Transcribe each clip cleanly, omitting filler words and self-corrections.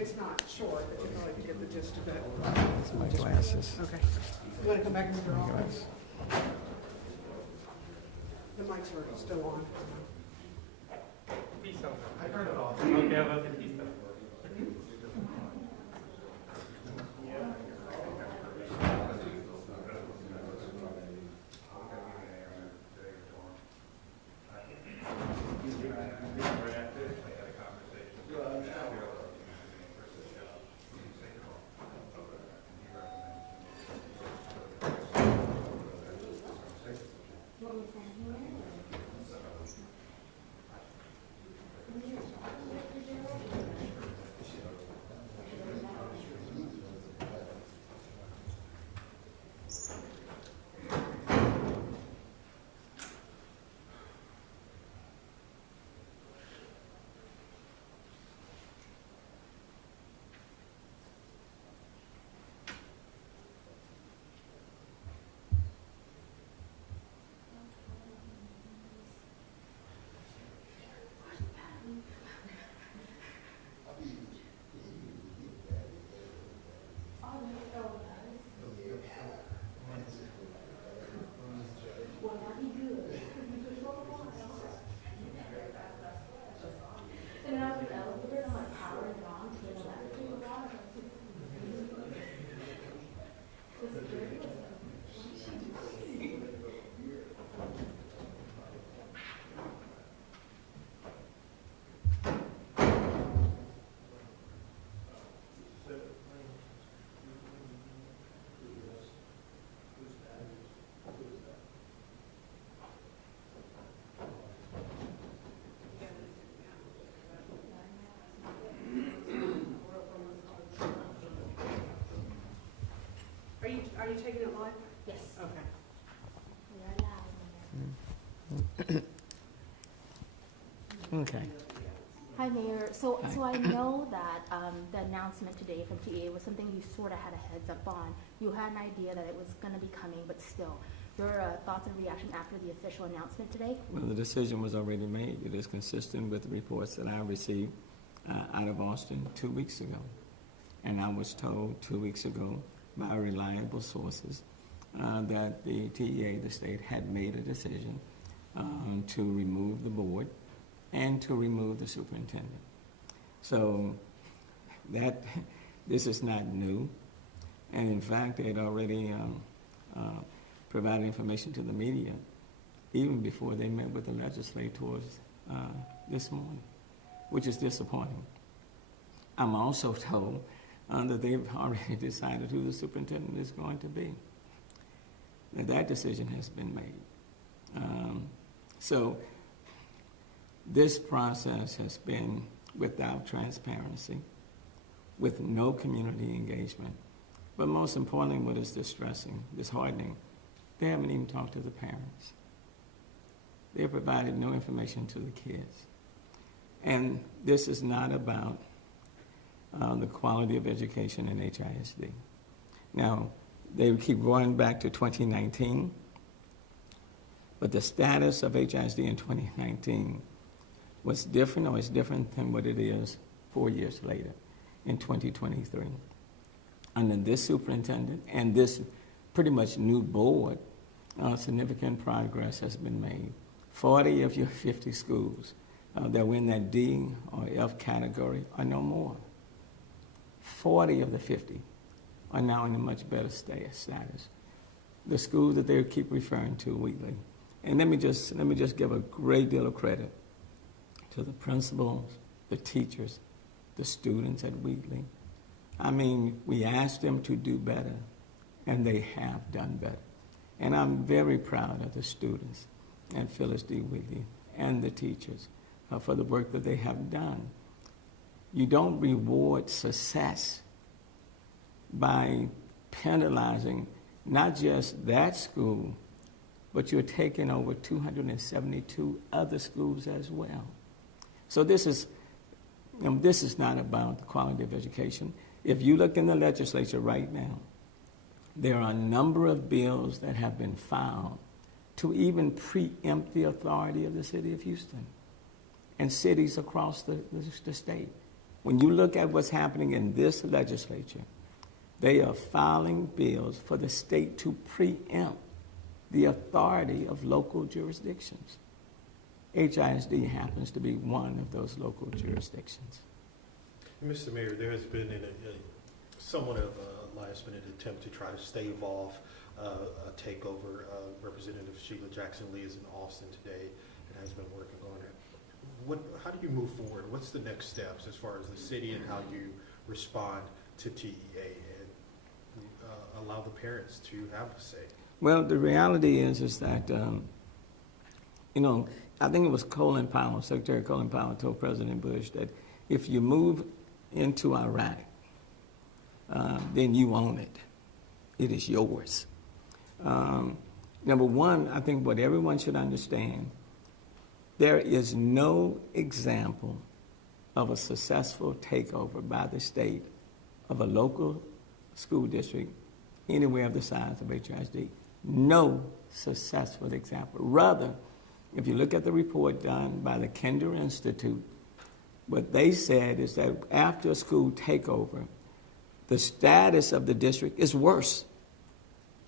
It's not short, but you probably get the gist of it. That's my glasses. Okay. You want to come back into your office? The mics are still on. I turned it off. Okay, about the piece. Are you taking it live? Yes. Okay. We are live. Okay. Hi, Mayor. So I know that the announcement today from TA was something you sort of had a heads up on. You had an idea that it was going to be coming, but still. Your thoughts and reaction after the official announcement today? Well, the decision was already made. It is consistent with the reports that I received out of Austin 2 weeks ago. And I was told 2 weeks ago by reliable sources that the TEA, the state, had made a decision to remove the board and to remove the superintendent. So this is not new. And in fact, they had already provided information to the media even before they met with the legislators this morning, which is disappointing. I'm also told that they've already decided who the superintendent is going to be. That decision has been made. So this process has been without transparency, with no community engagement. But most importantly, what is distressing, disheartening, they haven't even talked to the parents. They have provided no information to the kids. And this is not about the quality of education in HISD. Now, they keep going back to 2019, but the status of HISD in 2019 was different, or is different than what it is 4 years later in 2023. Under this superintendent and this pretty much new board, significant progress has been made. 40 of your 50 schools that were in that D or F category are no more. 40 of the 50 are now in a much better status. The schools that they keep referring to weekly. And let me just give a great deal of credit to the principals, the teachers, the students at Wheatley. I mean, we asked them to do better, and they have done better. And I'm very proud of the students at Phyllis D. Wheatley and the teachers for the work that they have done. You don't reward success by penalizing not just that school, but you're taking over 272 other schools as well. So this is not about the quality of education. If you look in the legislature right now, there are a number of bills that have been filed to even preempt the authority of the city of Houston and cities across the state. when you look at what's happening in this legislature, they are filing bills for the state to preempt the authority of local jurisdictions. HISD happens to be one of those local jurisdictions. Mr. Mayor, there has been somewhat of a last-minute attempt to try to stave off a takeover. Representative Sheila Jackson-Lee is in Austin today and has been working on it. How do you move forward? What's the next steps as far as the city and how you respond to TEA and allow the parents to have a say? Well, the reality is that, I think it was Colin Powell, Secretary Colin Powell told President Bush that if you move into Iraq, then you own it. It is yours. Number one, I think what everyone should understand, there is no example of a successful takeover by the state of a local school district anywhere of the size of HISD. No successful example. Rather, if you look at the report done by the Kinder Institute, what they said is that after a school takeover, the status of the district is worse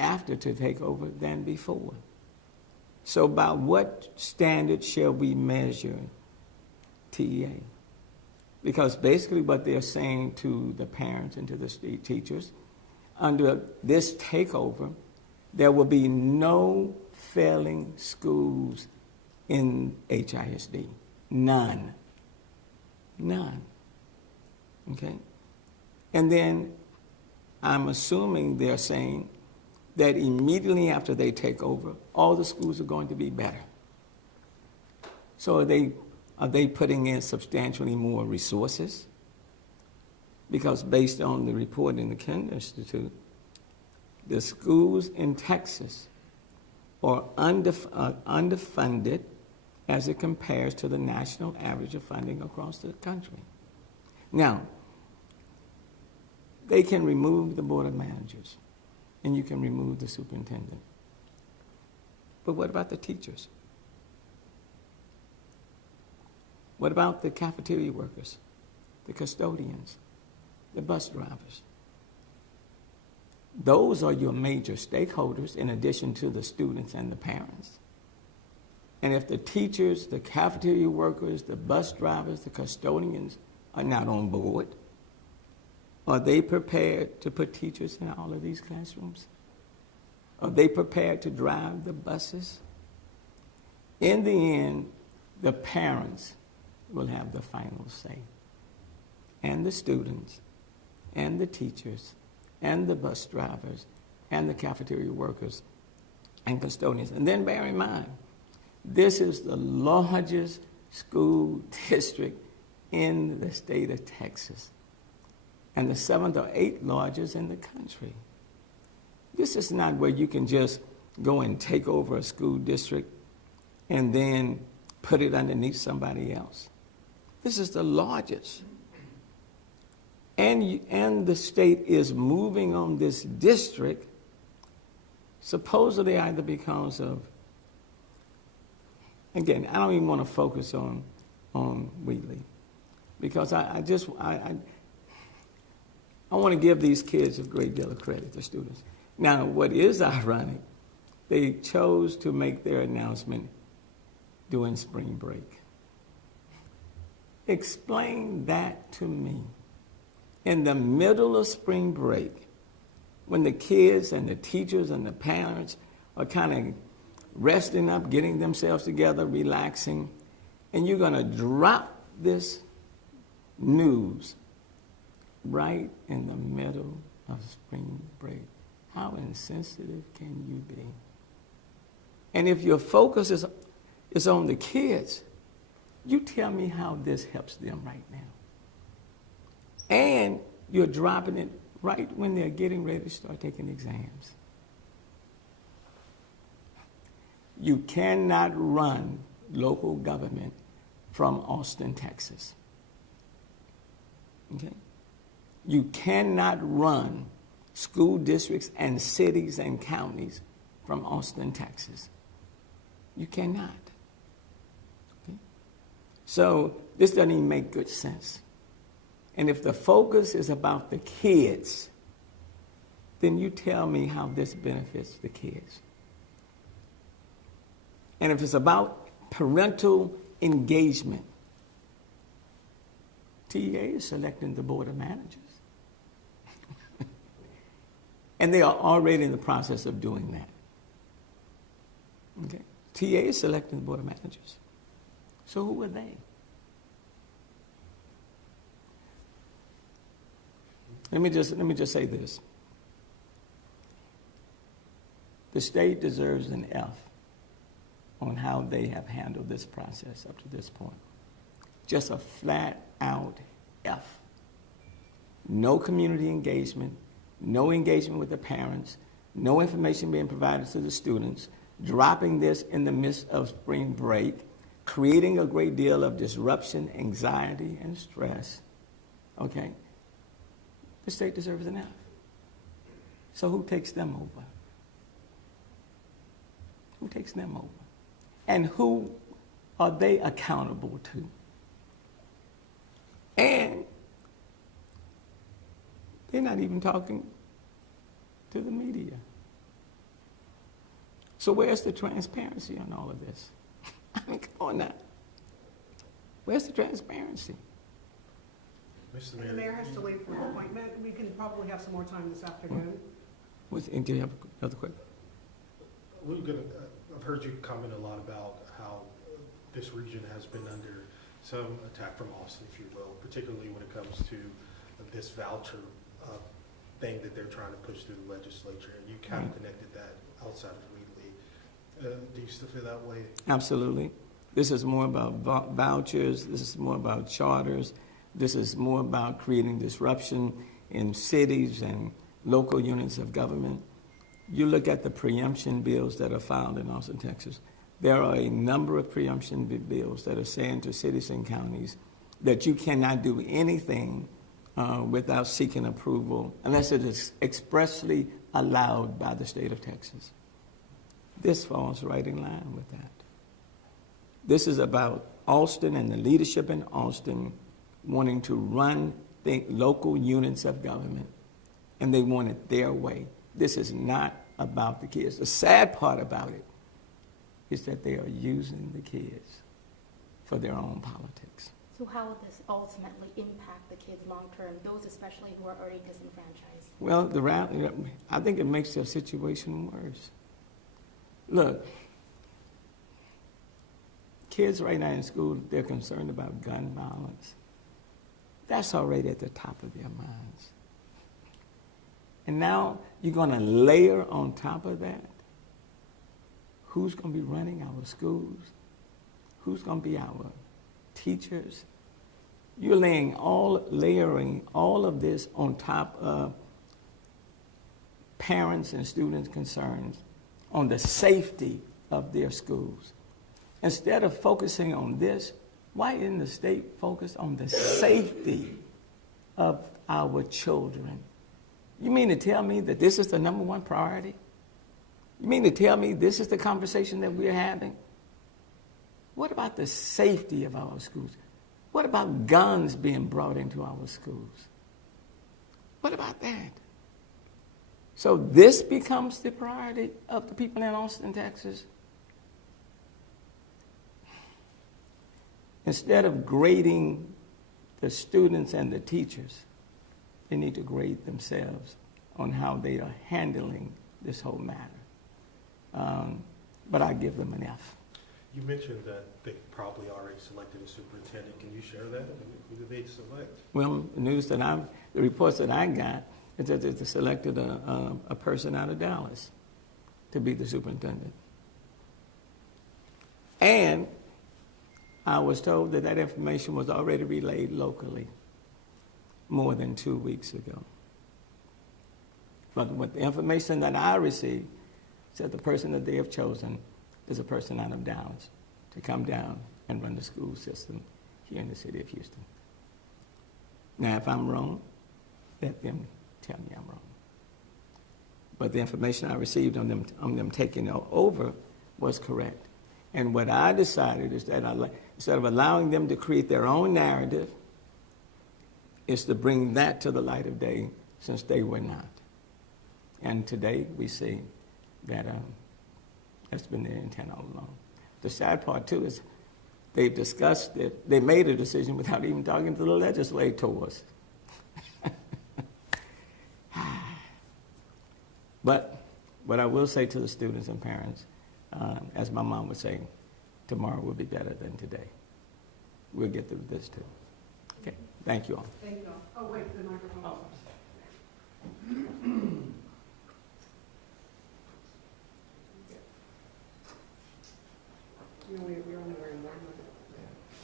after to take over than before. So by what standard shall we measure TEA? Because basically what they're saying to the parents and to the state teachers, under this takeover, there will be no failing schools in HISD. None. None. Okay? And then I'm assuming they're saying that immediately after they take over, all the schools are going to be better. So are they putting in substantially more resources? Because based on the report in the Kinder Institute, the schools in Texas are underfunded as it compares to the national average of funding across the country. Now, they can remove the board of managers, and you can remove the superintendent. But what about the teachers? What about the cafeteria workers, the custodians, the bus drivers? Those are your major stakeholders in addition to the students and the parents. And if the teachers, the cafeteria workers, the bus drivers, the custodians are not on board, are they prepared to put teachers in all of these classrooms? Are they prepared to drive the buses? In the end, the parents will have the final say. And the students, and the teachers, and the bus drivers, and the cafeteria workers, and custodians. And then bear in mind, this is the largest school district in the state of Texas, and the 7th or 8th largest in the country. This is not where you can just go and take over a school district and then put it underneath somebody else. This is the largest. And the state is moving on this district supposedly either because of, again, I don't even want to focus on Wheatley, because I want to give these kids a great deal of credit, the students. Now, what is ironic, they chose to make their announcement during spring break. Explain that to me. In the middle of spring break, when the kids and the teachers and the parents are kind of resting up, getting themselves together, relaxing, and you're going to drop this news right in the middle of spring break. How insensitive can you be? And if your focus is on the kids, you tell me how this helps them right now. And you're dropping it right when they're getting ready to start taking exams. You cannot run local government from Austin, Texas. Okay? You cannot run school districts and cities and counties from Austin, Texas. You cannot. Okay? So this doesn't even make good sense. And if the focus is about the kids, then you tell me how this benefits the kids. And if it's about parental engagement, TEA is selecting the board of managers. And they are already in the process of doing that. Okay? TA is selecting the board of managers. So who are they? Let me just say this. The state deserves an F on how they have handled this process up to this point. Just a flat out F. No community engagement, no engagement with the parents, no information being provided to the students, dropping this in the midst of spring break, creating a great deal of disruption, anxiety, and stress. Okay? The state deserves an F. So who takes them over? Who takes them over? And who are they accountable to? And they're not even talking to the media. So where's the transparency on all of this? I mean, come on now. Where's the transparency? Mr. The Mayor. mayor has to leave for an appointment. We can probably have some more time this afternoon. And do you have another question? We're gonna, I've heard you comment a lot about how this region has been under some attack from Austin, if you will, particularly when it comes to this voucher thing that they're trying to push through the legislature. And you kind of connected that outside of Wheatley. Do you still feel that way? Absolutely. This is more about vouchers. This is more about charters. This is more about creating disruption in cities and local units of government. You look at the preemption bills that are filed in Austin, Texas. There are a number of preemption bills that are saying to cities and counties that you cannot do anything without seeking approval unless it is expressly allowed by the state of Texas. This falls right in line with that. This is about Austin and the leadership in Austin wanting to run local units of government, and they want it their way. This is not about the kids. The sad part about it is that they are using the kids for their own politics. So how will this ultimately impact the kids long term, those especially who are already disenfranchised? Well, I think it makes the situation worse. Look, kids right now in school, they're concerned about gun violence. That's already at the top of their minds. And now you're going to layer on top of that who's going to be running our schools, who's going to be our teachers. You're layering all of this on top of parents and students' concerns on the safety of their schools. Instead of focusing on this, why isn't the state focused on the safety of our children? You mean to tell me that this is the number one priority? You mean to tell me this is the conversation that we're having? What about the safety of our schools? What about guns being brought into our schools? What about that? So this becomes the priority of the people in Austin, Texas. Instead of grading the students and the teachers, they need to grade themselves on how they are handling this whole matter. But I give them an F. You mentioned that they probably already selected a superintendent. Can you share that? Who did they select? Well, the reports that I got is that they selected a person out of Dallas to be the superintendent. And I was told that information was already relayed locally more than 2 weeks ago. But with the information that I received said the person that they have chosen is a person out of Dallas to come down and run the school system here in the city of Houston. Now, if I'm wrong, let them tell me I'm wrong. But the information I received on them taking over was correct. And what I decided is that instead of allowing them to create their own narrative, is to bring that to the light of day since they were not. And today we see that that's been their intent all along. The sad part, too, is they've discussed it. They made a decision without even talking to the legislators. But what I will say to the students and parents, as my mom would say, tomorrow will be better than today. We'll get through this, too. Okay, thank you all. Thank you all. Oh, wait, the microphone. Oh. You're only wearing one.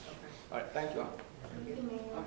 Okay. All right, thank you all. Thank you, Mayor.